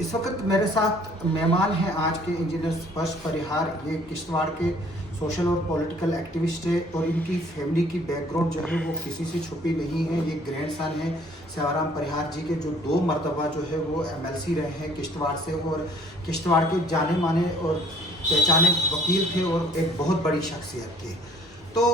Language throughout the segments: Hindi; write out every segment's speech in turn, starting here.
इस वक्त मेरे साथ मेहमान हैं आज के इंजीनियर स्पर्श परिहार। ये किश्तवाड़ के सोशल और पॉलिटिकल एक्टिविस्ट है और इनकी फैमिली की बैकग्राउंड जो है वो किसी से छुपी नहीं है। ये ग्रैंडसन है सेवाराम परिहार जी के, जो 2 मरतबा जो है वो एमएलसी रहे हैं किश्तवाड़ से, और किश्तवाड़ के जाने माने और पहचाने वकील थे और एक बहुत बड़ी शख्सियत थी। तो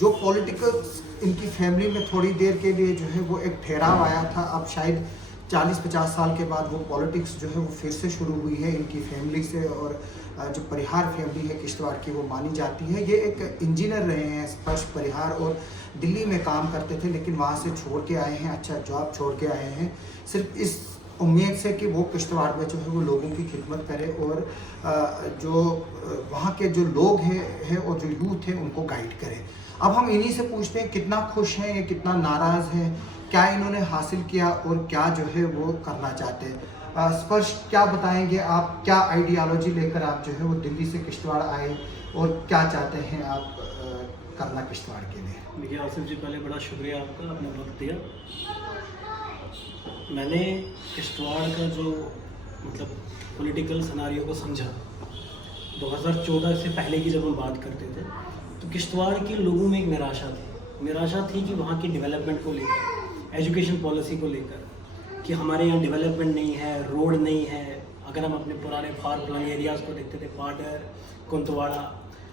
जो पॉलिटिकल इनकी फैमिली में थोड़ी देर के लिए जो है वो एक ठहराव आया था। अब शायद 40-50 साल के बाद वो पॉलिटिक्स जो है वो फिर से शुरू हुई है इनकी फैमिली से। और जो परिहार फैमिली है किश्तवाड़ की वो मानी जाती है। ये एक इंजीनियर रहे हैं स्पर्श परिहार, और दिल्ली में काम करते थे, लेकिन वहाँ से छोड़ के आए हैं, अच्छा जॉब छोड़ के आए हैं सिर्फ इस उम्मीद से कि वो किश्तवाड़ में जो है वो लोगों की खिदमत करे और जो वहाँ के जो लोग हैं और जो यूथ है उनको गाइड करे। अब हम इन्हीं से पूछते हैं कितना खुश हैं या कितना नाराज़ हैं, क्या इन्होंने हासिल किया और क्या जो है वो करना चाहते हैं। स्पर्श, क्या बताएंगे आप, क्या आइडियालॉजी लेकर आप जो है वो दिल्ली से किश्तवाड़ आए और क्या चाहते हैं आप करना किश्तवाड़ के लिए? देखिए आसिफ जी, पहले बड़ा शुक्रिया आपका, आपने वक्त दिया। मैंने किश्तवाड़ का जो मतलब पॉलिटिकल सिनारियो को समझा 2014 से पहले की जब हम बात करते थे, तो किश्तवाड़ के लोगों में एक निराशा थी कि वहाँ की डेवलपमेंट को लेकर, एजुकेशन पॉलिसी को लेकर, कि हमारे यहाँ डेवलपमेंट नहीं है, रोड नहीं है। अगर हम अपने पुराने फार फ्लंग एरियाज़ को देखते थे, पाडर, कुंतवाड़ा,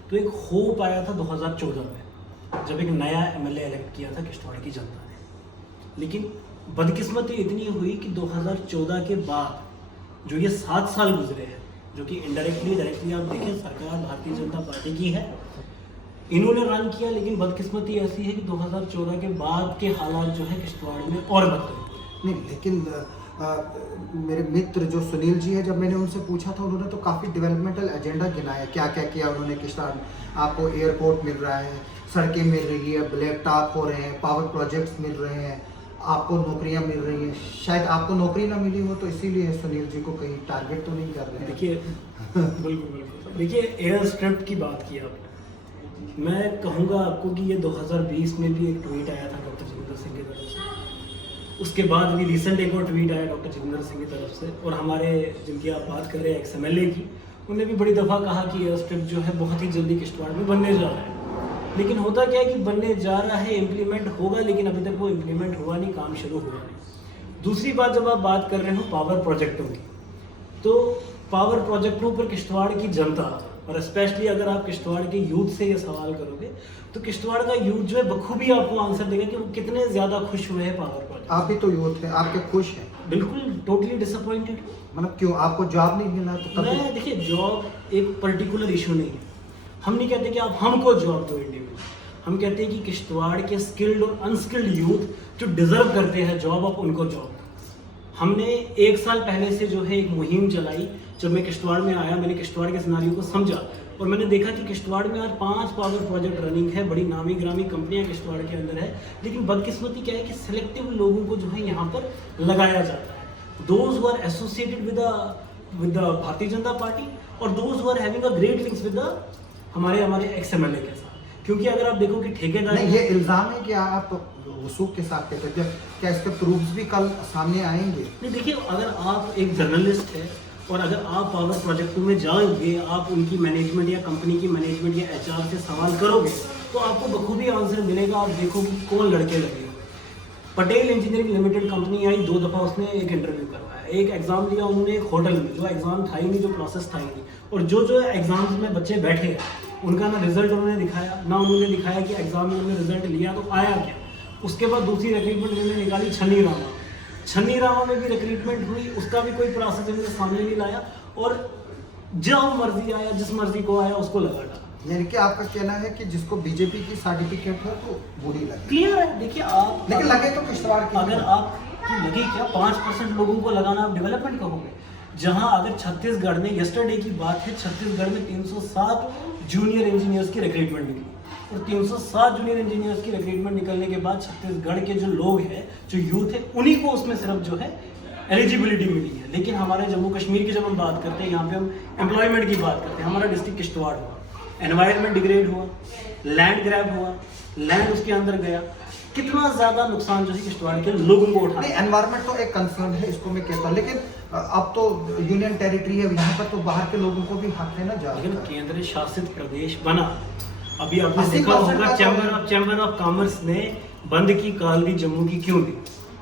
तो एक होप आया था 2014 में जब एक नया एमएलए इलेक्ट किया था किश्तवाड़ की जनता ने। लेकिन बदकिस्मती इतनी हुई कि 2014 के बाद जो ये 7 साल गुजरे हैं, जो कि इनडायरेक्टली डायरेक्टली आप देखें सरकार भारतीय जनता पार्टी की है, इन्होंने रन किया, लेकिन बदकिस्मती ऐसी है कि 2014 के बाद के हालात जो है किश्तवाड़ में और बदले। नहीं, लेकिन मेरे मित्र जो सुनील जी है, जब मैंने उनसे पूछा था उन्होंने तो काफ़ी डेवलपमेंटल एजेंडा गिनाया, क्या क्या किया उन्होंने किश्तवाड़ में। आपको एयरपोर्ट मिल रहा है, सड़कें मिल रही है, ब्लैक टॉप हो रहे हैं, पावर प्रोजेक्ट्स मिल रहे हैं, आपको नौकरियां मिल रही हैं। शायद आपको नौकरी ना मिली हो तो इसीलिए सुनील जी को कहीं टारगेट तो नहीं कर रहे हैं। देखिए बिल्कुल देखिए, एयर स्ट्रिप की बात की आपने, मैं कहूँगा आपको कि ये 2020 में भी एक ट्वीट आया था डॉक्टर जितेंद्र सिंह की तरफ से। उसके बाद भी रिसेंट एक और ट्वीट आया डॉक्टर जितेंद्र सिंह की तरफ से, और हमारे जिनकी आप बात कर रहे हैं एक्स-एमएलए की, उन्होंने भी बड़ी दफ़ा कहा कि एयर स्ट्रिप जो है बहुत ही जल्दी किश्तवाड़ में बनने जा रहा है। लेकिन होता क्या है कि बनने जा रहा है, इम्प्लीमेंट होगा, लेकिन अभी तक वो इम्प्लीमेंट हुआ नहीं, काम शुरू हुआ नहीं। दूसरी बात, जब आप बात कर रहे हो पावर प्रोजेक्टों की, तो पावर प्रोजेक्टों पर किश्तवाड़ की जनता, और स्पेशली अगर आप किश्तवाड़ के यूथ से ये सवाल करोगे, तो किश्तवाड़ का यूथ जो है बखूबी आपको आंसर देगा कि वो कितने ज़्यादा खुश हुए हैं पावर प्रोजेक्ट। आप भी तो यूथ हैं, आपके खुश हैं? बिल्कुल टोटली डिसअपॉइंटेड। मतलब क्यों, आपको जॉब नहीं मिला तो तब? मैं देखिए, जॉब एक पर्टिकुलर इशू नहीं है। हम नहीं कहते कि आप हमको जॉब दो इंडिविजुअल, हम कहते हैं कि किश्तवाड़ के स्किल्ड और अनस्किल्ड यूथ जो डिजर्व करते हैं जॉब, आप उनको जॉब दो। हमने 1 साल पहले से जो है एक मुहिम चलाई। जब मैं किश्तवाड़ में आया, मैंने किश्तवाड़ के सिनारियो को समझा और मैंने देखा कि किश्तवाड़ में आज 5 पावर प्रोजेक्ट रनिंग है, बड़ी नामी ग्रामी कंपनियां किश्तवाड़ के अंदर है। लेकिन बदकिस्मती क्या है कि सिलेक्टिव लोगों को जो है यहाँ पर लगाया जाता है, those who are associated with the Bharatiya Janata Party और those who are having a great links with the हमारे एक्स-एमएलए के साथ। क्योंकि अगर आप देखो कि ठेकेदार, नहीं, ये इल्ज़ाम है कि आप वसूख के साथ कहते हैं, क्या इसके प्रूफ्स भी कल सामने आएंगे? नहीं देखिए, अगर आप एक जर्नलिस्ट है और अगर आप पावर प्रोजेक्टों में जाओगे, आप उनकी मैनेजमेंट या कंपनी की मैनेजमेंट या एचआर से सवाल करोगे, तो आपको बखूबी आंसर मिलेगा। आप देखो कि कौन लड़के लगे। पटेल इंजीनियरिंग लिमिटेड कंपनी आई, 2 दफ़ा उसने एक इंटरव्यू करवाया, एक एग्ज़ाम लिया उन्होंने एक होटल में, जो एग्ज़ाम था ही नहीं, जो प्रोसेस था ही नहीं। और जो एग्ज़ाम्स में बच्चे बैठे हैं, उनका ना रिजल्ट उन्होंने दिखाया, ना उन्होंने दिखाया कि एग्ज़ाम में उन्होंने रिजल्ट लिया तो आया क्या। उसके बाद दूसरी रिक्रूटमेंट उन्होंने निकाली छन्नी रामा में भी रिक्रूटमेंट हुई, उसका भी कोई प्रोसेस उन्होंने सामने नहीं लाया, और जो मर्जी आया, जिस मर्जी को आया उसको लगा डाला। यानी कि आपका कहना है कि जिसको बीजेपी की सर्टिफिकेट हो तो बुरी लगे। क्लियर है। देखिए आप, लेकिन लगे तो किश्तवाड़ की। अगर आप लगे क्या, 5% लोगों को लगाना आप डेवलपमेंट कहोगे? जहां अगर छत्तीसगढ़ में, यस्टरडे की बात है, छत्तीसगढ़ में 307 जूनियर इंजीनियर्स की रिक्रूटमेंट निकली, और 307 जूनियर इंजीनियर्स की रिक्रूटमेंट निकलने के बाद छत्तीसगढ़ के जो लोग हैं, जो यूथ है, उन्हीं को उसमें सिर्फ जो है एलिजिबिलिटी मिली है। लेकिन हमारे जम्मू कश्मीर की जब हम बात करते हैं, यहाँ पे हम एम्प्लॉयमेंट की बात करते हैं, हमारा डिस्ट्रिक्ट किश्तवाड़ हुआ, एनवायरनमेंट डिग्रेड हुआ, लैंड ग्रैब हुआ, लैंड उसके अंदर गया, कितना ज्यादा नुकसान जो है किश्तवाड़ के लोगों को उठाना नहीं, एनवायरनमेंट तो एक कंसर्न है, इसको मैं कहता हूँ, लेकिन अब तो यूनियन टेरिटरी है, यहाँ पर तो बाहर के लोगों को भी हक है ना लेकिन जाने का। केंद्र शासित प्रदेश बना, अभी आपने 80% देखा होगा का चैम्बर ऑफ कॉमर्स ने बंद की कॉल दी जम्मू की, क्यों दी?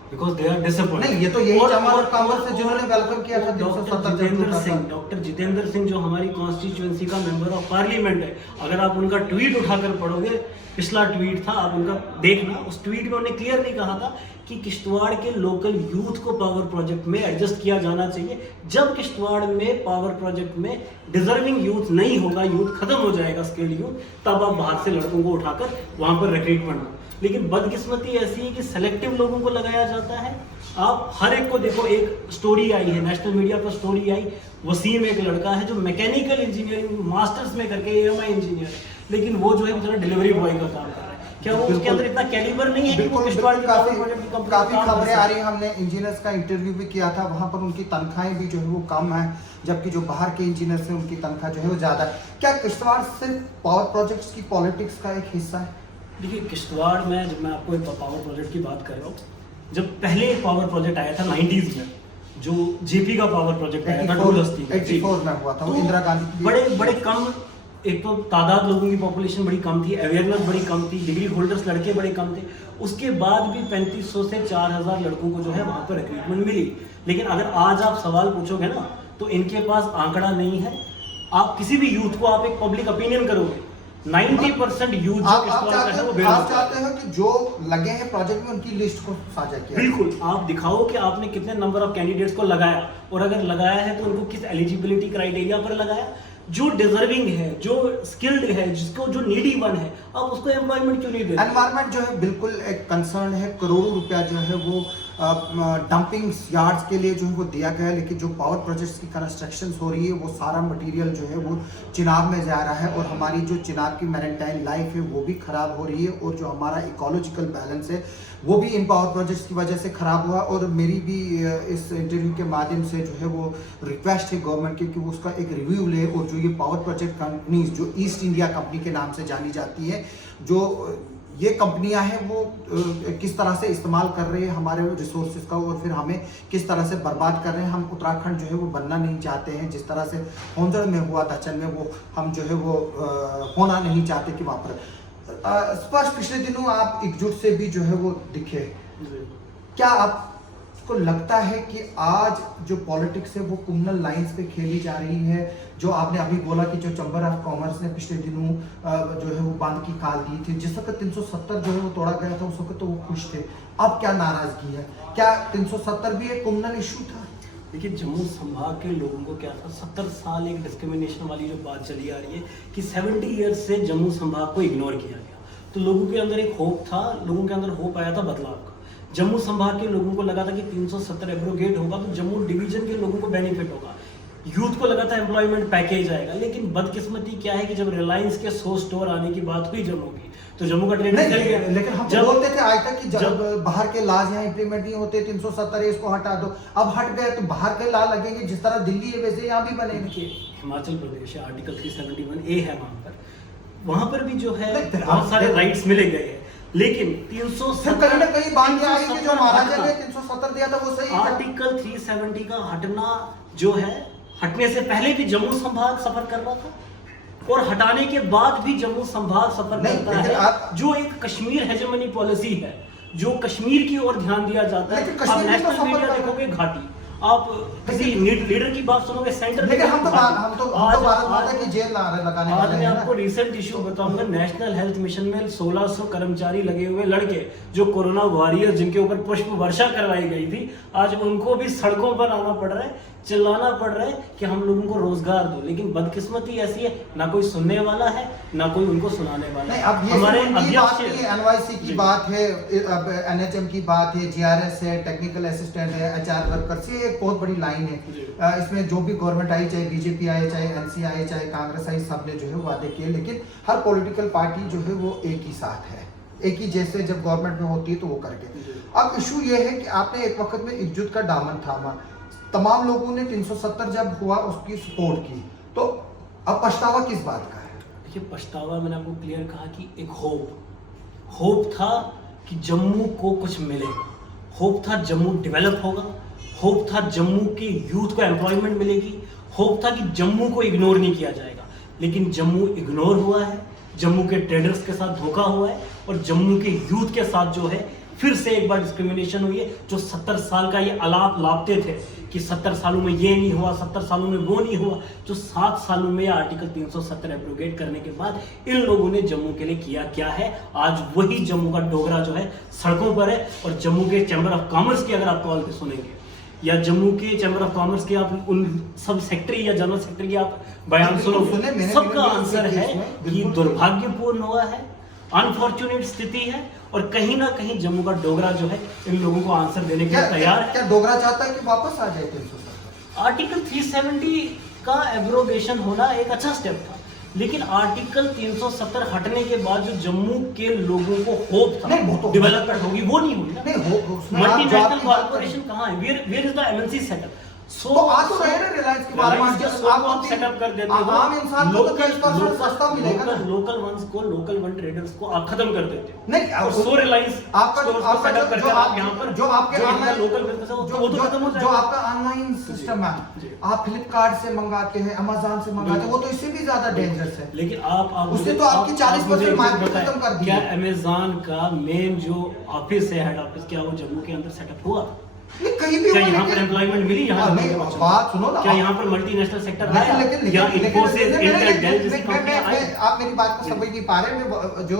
Because they are disappointed. नहीं, ये तो यही चैम्बर ऑफ कॉमर्स है जिन्होंने वेलकम किया था 370 डॉक्टर जितेंद्र सिंह जो हमारी कॉन्स्टिट्यूएंसी का मेंबर ऑफ पार्लियामेंट है, अगर आप उनका ट्वीट उठाकर पढ़ोगे, पिछला ट्वीट था, आप उनका देखना, उस ट्वीट में उन्होंने क्लियरली कहा था कि किश्तवाड़ के लोकल यूथ को पावर प्रोजेक्ट में एडजस्ट किया जाना चाहिए। जब किश्तवाड़ में पावर प्रोजेक्ट में डिजर्विंग यूथ नहीं होगा, यूथ खत्म हो जाएगा, स्किल्ड यूथ, तब आप बाहर से लड़कों को उठाकर वहां पर रिक्रूटमेंट हो। लेकिन बदकिस्मती ऐसी है कि सेलेक्टिव लोगों को लगाया जाता है। आप हर एक को देखो, एक स्टोरी आई है, नेशनल मीडिया पर स्टोरी आई, वसीम एक लड़का है जो मैकेनिकल इंजीनियरिंग मास्टर्स में करके AMI इंजीनियर है, लेकिन वो जो है बेचारा डिलीवरी बॉय का काम कर रहा है। क्या वो उसके अंदर इतना कैलिबर नहीं है कि वो किश्तवाड़ के पावर प्रोजेक्ट की कंपनी काफी खबरें आ रही हैं। हमने इंजीनियर्स का इंटरव्यू भी किया था, वहां पर उनकी तनख्वाहें भी जो है वो कम है, जबकि जो बाहर के इंजीनियर्स हैं उनकी तनख्वाह जो है वो ज्यादा है। क्या किश्तवाड़ सिर्फ पावर प्रोजेक्ट्स की पॉलिटिक्स का एक हिस्सा है? देखिए, किश्तवाड़ में जब मैं आपको एक पावर प्रोजेक्ट की बात कर रहा हूँ, जब पहले एक पावर प्रोजेक्ट आया था 90s में, जो जेपी का पावर प्रोजेक्ट आया था 84 में हुआ था, वो इंदिरा गांधी की बड़े बड़े कम, एक तो तादाद लोगों की पॉपुलेशन बड़ी कम थी, अवेयरनेस बड़ी कम थी, डिग्री होल्डर्स लड़के बड़े कम थे, उसके बाद भी 3500 से 4000 लड़कों को जो है वहाँ पर रिक्रूटमेंट मिली। लेकिन अगर आज आप सवाल पूछोगे ना, तो इनके पास आंकड़ा नहीं है। आप किसी भी यूथ को आप एक पब्लिक ओपिनियन करोगे, 90% यूथ जो किश्तवाड़ का है वो आप बेरोजगार। चाहते हो कि जो लगे हैं प्रोजेक्ट में उनकी लिस्ट को साझा किया? बिल्कुल, आप दिखाओ कि आपने कितने नंबर ऑफ कैंडिडेट्स को लगाया, और अगर लगाया है तो उनको किस एलिजिबिलिटी क्राइटेरिया पर लगाया। जो डिजर्विंग है, जो स्किल्ड है, जिसको जो नीडी वन है, आप उसको एम्प्लॉयमेंट क्यों नहीं देते? एनवायरमेंट जो है बिल्कुल एक कंसर्न है, करोड़ों रुपया जो है वो डंपिंग यार्ड्स के लिए जो है वो दिया गया है, लेकिन जो पावर प्रोजेक्ट्स की कंस्ट्रक्शन हो रही है वो सारा मटेरियल जो है वो चिनाब में जा रहा है, और हमारी जो चिनाब की मैरीटाइम लाइफ है वो भी ख़राब हो रही है, और जो हमारा इकोलॉजिकल बैलेंस है वो भी इन पावर प्रोजेक्ट्स की वजह से ख़राब हुआ। और मेरी भी इस इंटरव्यू के माध्यम से जो है वो रिक्वेस्ट है गवर्नमेंट की कि वो उसका एक रिव्यू ले, और जो ये पावर प्रोजेक्ट कंपनीज जो ईस्ट इंडिया कंपनी के नाम से जानी जाती है, जो ये कंपनियां हैं वो किस तरह से इस्तेमाल कर रही है हमारे रिसोर्सेज का, और फिर हमें किस तरह से बर्बाद कर रहे हैं। हम उत्तराखंड जो है वो बनना नहीं चाहते हैं, जिस तरह से होंदड़ में हुआ दचन में, वो हम जो है वो होना नहीं चाहते कि वहाँ पर स्पष्ट पिछले दिनों आप एकजुट से भी जो है वो दिखे। क्या आपको लगता है कि आज जो पॉलिटिक्स है वो कम्युनल लाइंस पे खेली जा रही है? जो आपने अभी बोला कि जो चैम्बर ऑफ कॉमर्स ने पिछले दिनों जो है वो बंद की कॉल दी थी, जिस वक्त 370 जो है वो तोड़ा गया था, उस वक्त तो वो खुश थे, अब क्या नाराजगी है? क्या 370 भी एक कम्युनल इशू था? देखिए, जम्मू संभाग के लोगों को क्या था, 70 साल एक डिस्क्रिमिनेशन वाली जो बात चली आ रही है कि 70 ईयर्स से जम्मू संभाग को इग्नोर किया गया, तो लोगों के अंदर एक होप था, लोगों के अंदर होप आया था बदलाव का। जम्मू संभाग के लोगों को लगा था कि 370 एब्रोगेट होगा तो जम्मू डिवीजन के लोगों को बेनिफिट होगा, यूथ को लगा था एम्प्लॉयमेंट पैकेज आएगा। लेकिन बदकिस्मती क्या है कि जब रिलायंस के 100 स्टोर आने की बात हुई जम्मू की, तो जम्मू का ट्रेड चल गया। लेकिन हम जब बोलते थे आज तक कि जब बाहर के लॉज यहाँ इंप्लीमेंट नहीं होते, 370 है इसको हटा दो, अब हट गए तो बाहर के लॉ लगेंगे, जिस तरह दिल्ली है वैसे यहाँ भी बनेंगे। हिमाचल प्रदेश है, आर्टिकल 371A है, वहां पर भी जो है बहुत सारे राइट्स मिले गए हैं, लेकिन 370 कहीं ना कहीं बात यह आई कि जो महाराजा ने 370 दिया था वो सही था। आर्टिकल 370 का हटना जो है, हटने से पहले भी जम्मू संभाग सफर कर रहा था, और हटाने के बाद भी जम्मू संभाग सफर करता है। जो एक कश्मीर हेजेमनी पॉलिसी है, जो कश्मीर की ओर ध्यान दिया जाता है। आप नेशनल मीडिया देखोगे घाटी, आप किसी लीडर की बात सुनोगे सेंटर, लेकिन हम तो भारत माता की जेल लगाने आज वाले मैं हैं ना। आपको रिसेंट इशू बताऊंगा, नेशनल हेल्थ मिशन में 1600 कर्मचारी लगे हुए लड़के, जो कोरोना वॉरियर जिनके ऊपर पुष्प वर्षा करवाई गई थी, आज उनको भी सड़कों पर आना पड़ रहा है, चिल्लाना पड़ रहा है कि हम लोगों को रोजगार दो। लेकिन बदकिस्मती ऐसी है, ना कोई सुनने वाला है, ना कोई उनको सुनाने वाला है। अब ये हमारे अध्यक्ष NYC की बात है, अब NHM की बात है, GRS है, टेक्निकल असिस्टेंट है, HR वर्कर्स, ये एक बहुत बड़ी लाइन है। इसमें जो भी गवर्नमेंट आई, चाहे BJP आए, चाहे NC आए, चाहे कांग्रेस आई, सब ने जो है वादे किए, लेकिन हर पॉलिटिकल पार्टी जो है वो एक ही साथ है, एक ही जैसे जब गवर्नमेंट में होती है तो वो करके। अब इशू ये है कि आपने एक वक्त में एकजुट का दामन थामा, तमाम लोगों ने 370 जब हुआ उसकी सपोर्ट की, तो अब पछतावा किस बात का है? देखिए, पछतावा मैंने आपको क्लियर कहा कि एक होप था कि जम्मू को कुछ मिलेगा, होप था जम्मू डेवलप होगा, होप था जम्मू के यूथ को एम्प्लॉयमेंट मिलेगी, होप था कि जम्मू को इग्नोर नहीं किया जाएगा। लेकिन जम्मू इग्नोर हुआ है, जम्मू के ट्रेडर्स के साथ धोखा हुआ है और जम्मू के यूथ के साथ जो है फिर से एक बार डिस्क्रिमिनेशन हुई है। जो 70 साल का ये आलाप लापते थे कि 70 सालों में ये नहीं हुआ, 70 सालों में वो नहीं हुआ, जो 7 सालों में आर्टिकल 370 एब्रोगेट करने के बाद इन लोगों ने जम्मू के लिए किया क्या है, आज वही जम्मू का डोगरा जो है सड़कों पर है। और जम्मू के चैम्बर ऑफ कॉमर्स की अगर आप कॉल पे सुनेंगे या जम्मू के चैम्बर ऑफ कॉमर्स के आप उन सब सेक्रेटरी या जनरल सेक्रेटरी की आप बयान सुनोगे, सबका आंसर है कि दुर्भाग्यपूर्ण हुआ है, अनफॉर्चुनेट स्थिति है और कहीं ना कहीं जम्मू का डोगरा जो है इन लोगों को आंसर देने के लिए तैयार है। क्या डोगरा चाहता है कि वापस आ जाए 370? आर्टिकल 370 का एब्रोगेशन होना एक अच्छा स्टेप था, लेकिन आर्टिकल 370 हटने के बाद जो जम्मू के लोगों को होप था डेवलपमेंट होगी वो नहीं हुई ना। मल्टीनेशनल कॉर्पोरेशन कहाँ है? Where is the MNC setup? तो आ तो रहे ना रिलायंस के बारे में, आप सेटअप कर देते हो, आम इंसान को तो 30% सस्ता मिलेगा ना। लोकल वंस को, लोकल वन ट्रेडर्स को आप खत्म कर देते हो। नहीं, और सो रिलायंस आपका सेटअप करके आप यहाँ पर जो आपके ऑनलाइन लोकल बिजनेस है वो तो खत्म हो जाएगा। जो आपका ऑनलाइन सिस्टम है, आप फ्लिपकार्ट से मंगाते हैं, अमेज़न से मंगाते हैं, वो तो इससे भी ज्यादा डेंजरस है। लेकिन आप उसने तो आपकी 40% मार्केट खत्म कर दी। क्या अमेज़न का मेन जो ऑफिस है, हेड ऑफिस, क्या वो जम्मू के अंदर सेटअप हुआ? कहीं भी क्या यहाँ पर एम्प्लॉयमेंट मिली? यहाँ नहीं, बात सुनो ना, क्या यहाँ पर मल्टीनेशनल सेक्टर है? आया? लेकिन या इन्फोसिस, इंटेल, डेल जैसी कंपनियां आई? आप मेरी बात को समझ नहीं पा रहे हैं। जो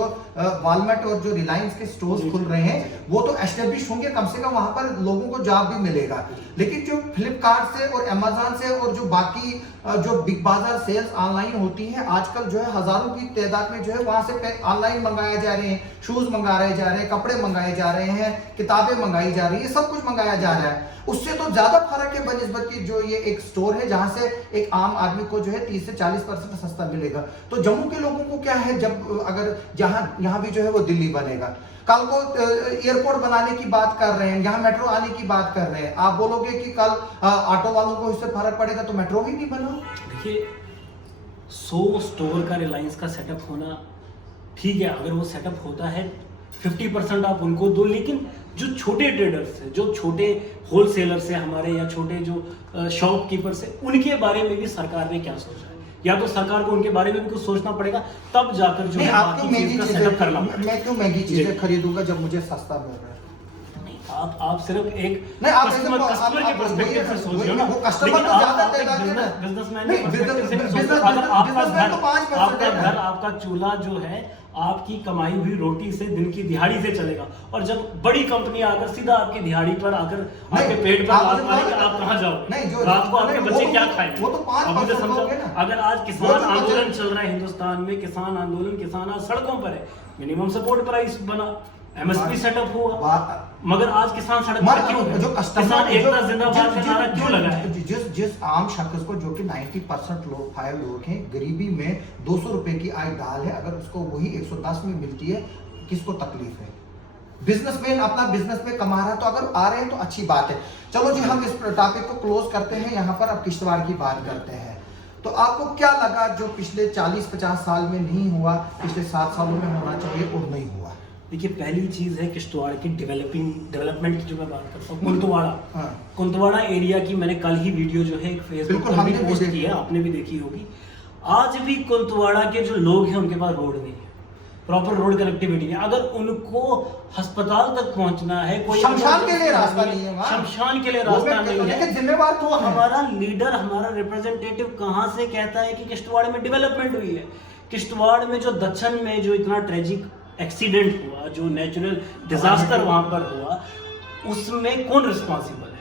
वॉलमार्ट और जो रिलायंस के स्टोर्स खुल रहे हैं वो तो एस्टेब्लिश होंगे, कम से कम वहां पर लोगों को जॉब भी मिलेगा। लेकिन जो फ्लिपकार्ट से और अमेज़न से और जो बाकी जो बिग बाजार सेल्स ऑनलाइन होती है, आजकल जो है हजारों की तादाद में जो है वहां से ऑनलाइन मंगाए जा रहे हैं, शूज मंगाए जा रहे हैं, कपड़े मंगाए जा रहे हैं, किताबें मंगाई जा रही है, सब कुछ मंगाया जा रहा है। उससे तो ज्यादा फर्क है बनिस्बत की जो ये एक स्टोर है जहां से एक आम आदमी को जो है 30 से 40% सस्ता मिलेगा। तो जम्मू के लोगों को क्या है, जब अगर यहाँ भी जो है वो दिल्ली बनेगा, कल को एयरपोर्ट बनाने की बात कर रहे हैं, यहाँ मेट्रो आने की बात कर रहे हैं, आप बोलोगे कि कल ऑटो वालों को इससे फर्क पड़ेगा, तो मेट्रो ही नहीं बना। देखिए 100 स्टोर का रिलायंस का सेटअप होना ठीक है, अगर वो सेटअप होता है 50% आप उनको दो, लेकिन जो छोटे ट्रेडर्स हैं, जो छोटे होलसेलर्स हैं हमारे, या छोटे जो शॉपकीपर्स हैं, उनके बारे में भी सरकार ने क्या सोचा है? या तो सरकार को उनके बारे में भी कुछ सोचना पड़ेगा, तब जाकर जो है बाकी चीज का सेटअप करना पड़ेगा। मैं क्यों महंगी चीजें खरीदूंगा जब मुझे सस्ता मिल रहा है? आप सिर्फ एक नहीं, आप कस्टमर के पर्सपेक्टिव से सोच रहे हो ना। वो कस्टमर तो ज्यादा तादाद में ना, बिजनेसमैन नहीं, बिजनेसमैन तो 5% है। घर, आपका चूल्हा जो है आपकी कमाई हुई रोटी से, दिन की दिहाड़ी से चलेगा, और जब बड़ी कंपनी आकर सीधा आपकी दिहाड़ी पर आकर आपके पेट पर लात मारेगी, आप कहाँ जाओगे? रात को आपके बच्चे क्या खाएंगे? वो तो 5% समझो। ना। अगर आज किसान आंदोलन चल रहा है हिंदुस्तान में, किसान आंदोलन, किसान आज सड़कों पर है, मिनिमम सपोर्ट प्राइस बना, एमएसपी सेटअप हुआ, मगर आज किसान सड़क पर क्यों है? जो किसान एकता जिंदाबाद का नारा क्यों लगा है? जिस आम शख्स को, जो कि 90% लोग हैं, गरीबी में 200 रुपए की आज दाल है, अगर उसको वही 110 में मिलती है, किसको तकलीफ है? बिजनेसमैन अपना बिजनेस में कमा रहा है, तो अगर आ रहे हैं तो अच्छी बात है। चलो जी, हम इस टॉपिक को क्लोज करते हैं, यहाँ पर अब किश्तवाड़ की बात करते हैं। तो आपको क्या लगा जो पिछले 40-50 साल में नहीं हुआ, पिछले 7 सालों में होना चाहिए और नहीं हुआ? देखिए, पहली चीज है किश्तवाड़ की डेवलपमेंट की जो मैं बात करता हूँ, कुंतवाड़ा एरिया की मैंने कल ही वीडियो जो है फेसबुक पर भी पोस्ट की है, आपने भी देखी होगी। आज भी कुंतवाड़ा के जो लोग हैं उनके पास रोड नहीं है, प्रॉपर रोड कनेक्टिविटी है। अगर उनको अस्पताल तक पहुंचना है, कोई शमशान के लिए रास्ता नहीं है, शमशान के लिए रास्ता नहीं है, जिम्मेवार तो हमारा लीडर, हमारा रिप्रेजेंटेटिव कहां से कहता है कि किश्तवाड़ में डेवलपमेंट हुई है? किश्तवाड़ में जो दक्षिण में जो इतना ट्रेजिक एक्सीडेंट हुआ, जो नेचुरल डिजास्टर वहां पर हुआ, उसमें कौन रिस्पॉन्सिबल है?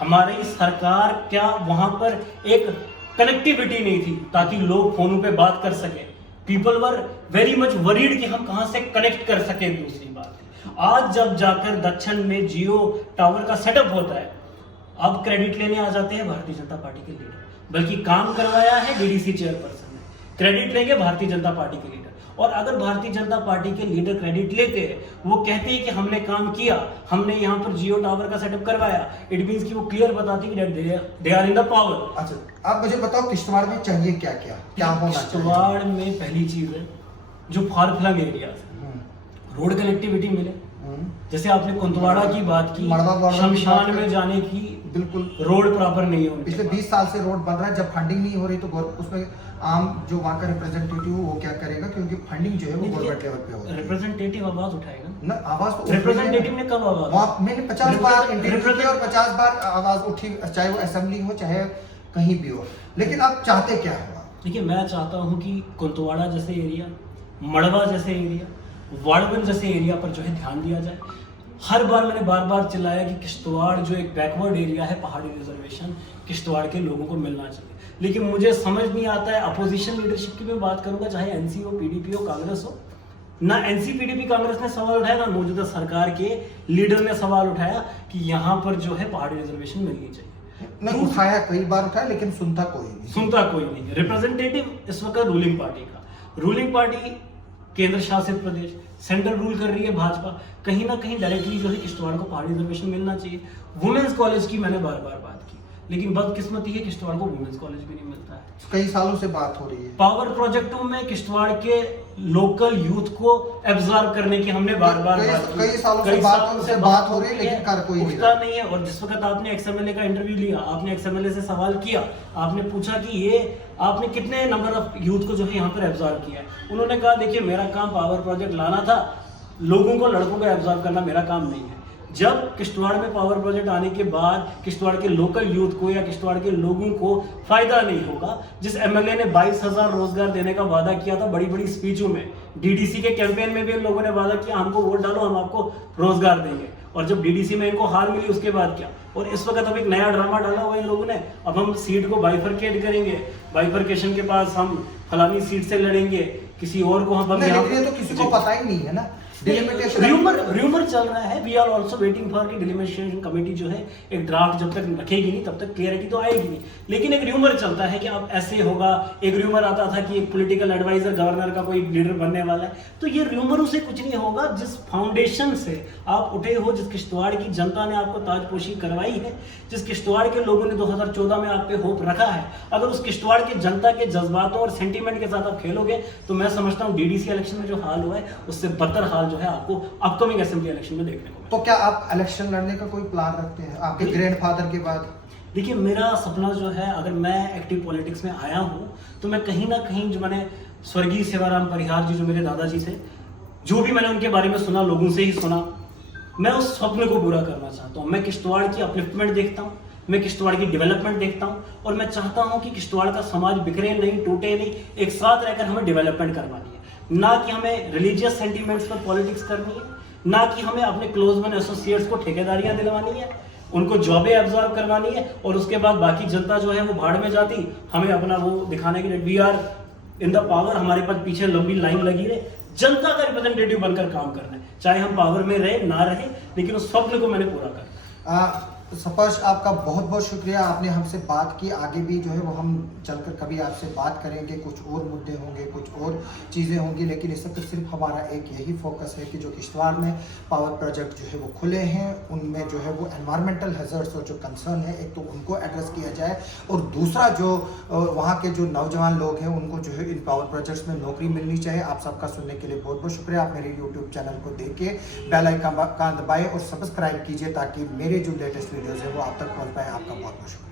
हमारी सरकार, क्या वहां पर एक कनेक्टिविटी नहीं थी ताकि लोग फोनों पे बात कर सके? People were very much worried कि हम कहां से कनेक्ट कर सके। दूसरी बात, आज जब जाकर दक्षिण में जियो टावर का सेटअप होता है, अब क्रेडिट लेने आ जाते हैं भारतीय जनता पार्टी के लीडर, बल्कि काम करवाया है डीडीसी चेयरपर्सन ने, क्रेडिट लेंगे भारतीय जनता पार्टी के लीडर। और अगर भारतीय जनता पार्टी के लीडर क्रेडिट लेते हैं, वो कहते हैं कि हमने काम किया, हमने यहाँ पर जियो टावर का सेटअप करवाया, इट मींस कि वो क्लियर बताती है कि they are in the power. अच्छा, आप मुझे बताओ किश्तवाड़ में चाहिए क्या क्या होना चाहिए? किश्तवाड़ में पहली चीज है जो फार फ्लंग एरिया है, रोड कनेक्टिविटी मिले, जैसे आपने कुंतवाड़ा की बात की, मड़वा शमशान में जाने की बिल्कुल रोड प्रॉपर नहीं है पिछले 20 साल से रोड बन रहा है। जब फंडिंग नहीं हो रही तो उसमें आम जो वहाँ का रिप्रेजेंटेटिव वो क्या करेगा, क्योंकि फंडिंग जो है वो गवर्नमेंट लेवल पे होती है। रिप्रेजेंटेटिव आवाज उठाएगा ना, आवाज तो रिप्रेजेंटेटिव ने कब आवाज वहाँ मैंने 50 बार इंटरव्यू किया और 50 बार आवाज उठी, चाहे वो असेंबली हो चाहे कहीं भी हो। लेकिन आप चाहते क्या है? देखिए, मैं चाहता हूँ कि कुंतवाड़ा जैसे एरिया, मड़वा जैसे एरिया, वाड़वन जैसे एरिया पर जो है ध्यान दिया जाए। हर बार मैंने बार बार चिल्लाया कि किश्तवाड़ जो एक बैकवर्ड एरिया है, पहाड़ी रिजर्वेशन किश्तवाड़ के लोगों को मिलना चाहिए। लेकिन मुझे समझ नहीं आता है, अपोजिशन लीडरशिप की मैं बात करूंगा, चाहे एनसी हो, पीडीपी हो, कांग्रेस हो, ना एनसी पीडीपी कांग्रेस ने सवाल उठाया, ना मौजूदा सरकार के लीडर ने सवाल उठाया कि यहाँ पर जो है पहाड़ी रिजर्वेशन मिलनी चाहिए। नहीं उठाया, कई बार उठाया, लेकिन सुनता कोई नहीं। रिप्रेजेंटेटिव इस वक्त रूलिंग पार्टी केंद्र शासित प्रदेश, सेंट्रल रूल कर रही है भाजपा। कहीं ना कहीं डायरेक्टली जो है किश्तवाड़ को पहाड़ी रिजर्वेशन मिलना चाहिए। वुमेन्स कॉलेज की मैंने बार बार बात की, लेकिन बदकिस्मती है किश्तवाड़ को वुमेन्स कॉलेज भी नहीं मिलता है। कई सालों से बात हो रही है। पावर प्रोजेक्टों में किश्तवाड़ के लोकल यूथ को एब्जॉर्ब करने की हमने बार बार कई सालों से बात हो रही है, लेकिन कर कोई नहीं है। और जिस वक्त आपने एक्सएमएलए का इंटरव्यू लिया, आपने एक्सएमएलए से सवाल किया, आपने पूछा कि ये आपने कितने नंबर ऑफ यूथ को जो है यहाँ पर एब्जॉर्ब किया है, उन्होंने कहा देखिए मेरा काम पावर प्रोजेक्ट लाना था, लोगों को, लड़कों को एब्जॉर्ब करना मेरा काम नहीं है। जब किश्तवाड़ में पावर प्रोजेक्ट आने के बाद किश्तवाड़ के लोकल यूथ को या किश्तवाड़ के लोगों को फायदा नहीं होगा। जिस एमएलए ने 22,000 रोजगार देने का वादा किया था बड़ी बड़ी स्पीचों में, डीडीसी के कैंपेन में भी इन लोगों ने वादा किया हमको वोट डालो हम आपको रोजगार देंगे, और जब डीडीसी में इनको हार मिली उसके बाद क्या। और इस वक्त अब एक नया ड्रामा डाला हुआ इन लोगों ने, अब हम सीट को बाइफरकेट करेंगे, बाइफरकेशन के पास हम फलानी सीट से लड़ेंगे, किसी और को हम तो किसी को पता ही नहीं है ना। रूमर चल रहा है। We are also waiting for कि डिलिमिटेशन कमेटी जो है एक ड्राफ्ट जब तक रखेगी नहीं तब तक क्लियरिटी तो आएगी नहीं। लेकिन एक रूमर चलता है कि अब ऐसे होगा। एक रूमर आता था कि एक पॉलिटिकल एडवाइजर गवर्नर का कोई लीडर बनने वाला है। तो ये रूमरों से कुछ नहीं होगा। जिस फाउंडेशन से आप उठे हो, जिस किश्तवाड़ की जनता ने आपको ताजपोशी करवाई है, जिस किश्तवाड़ के लोगों ने 2014 में आप पे होप रखा है, अगर उस किश्तवाड़ की जनता के जज्बातों और सेंटीमेंट के साथ आप खेलोगे तो मैं समझता हूँ डीडीसी इलेक्शन में जो हाल हुआ है उससे बदतर हाल जो है आपको अपकमिंग असेंबली इलेक्शन में देखने को। तो क्या आप इलेक्शन लड़ने का कोई प्लान रखते हैं आपके ग्रैंडफादर के बाद? देखिए, मेरा सपना जो है, अगर मैं एक्टिव पॉलिटिक्स में आया हूँ तो मैं कहीं ना कहीं, जो मैंने स्वर्गीय सेवाराम परिहार जी जो मेरे दादाजी थे, जो भी मैंने उनके बारे में सुना, लोगों से ही सुना, मैं उस स्वप्न को पूरा करना चाहता हूँ। मैं किश्तवाड़ की अपलिफ्टमेंट देखता हूँ, मैं किश्तवाड़ की डेवलपमेंट देखता हूँ, और मैं चाहता हूँ कि किश्तवाड़ का समाज बिखरे नहीं, टूटे नहीं, एक साथ रहकर हमें डेवलपमेंट करवानी है। ना कि हमें रिलीजियस सेंटीमेंट्स पर पॉलिटिक्स करनी है, ना कि हमें अपने क्लोज वन एसोसिएट्स को ठेकेदारियां दिलवानी है, उनको जॉबें एब्जॉर्ब करवानी है, और उसके बाद बाकी जनता जो है वो भाड़ में जाती, हमें अपना वो दिखाने के लिए we are in the power, हमारे पास पीछे लंबी लाइन लगी रहे, जनता का रिप्रेजेंटेटिव बनकर काम करना है, चाहे हम पावर में रहे ना रहे, लेकिन उस स्वप्न को मैंने पूरा करना। स्पर्श, आपका बहुत बहुत शुक्रिया, आपने हमसे बात की। आगे भी जो है वो हम चलकर कभी आपसे बात करेंगे, कुछ और मुद्दे होंगे, कुछ और चीज़ें होंगी, लेकिन इस वक्त सिर्फ हमारा एक यही फोकस है कि जो किश्तवाड़ में पावर प्रोजेक्ट जो है वो खुले हैं, उनमें जो है वो एनवायरमेंटल हैजर्ड्स और जो कंसर्न है, एक तो उनको एड्रेस किया जाए, और दूसरा जो वहाँ के जो नौजवान लोग हैं उनको जो है इन पावर प्रोजेक्ट्स में नौकरी मिलनी चाहिए। आप सबका सुनने के लिए बहुत बहुत शुक्रिया। आप मेरे यूट्यूब चैनल को देख के बेल आइकन दबाएं और सब्सक्राइब कीजिए ताकि मेरे जो लेटेस्ट वीडियोज़ है वो आप तक पहुँच पाए। आपका बहुत बहुत शुक्रिया।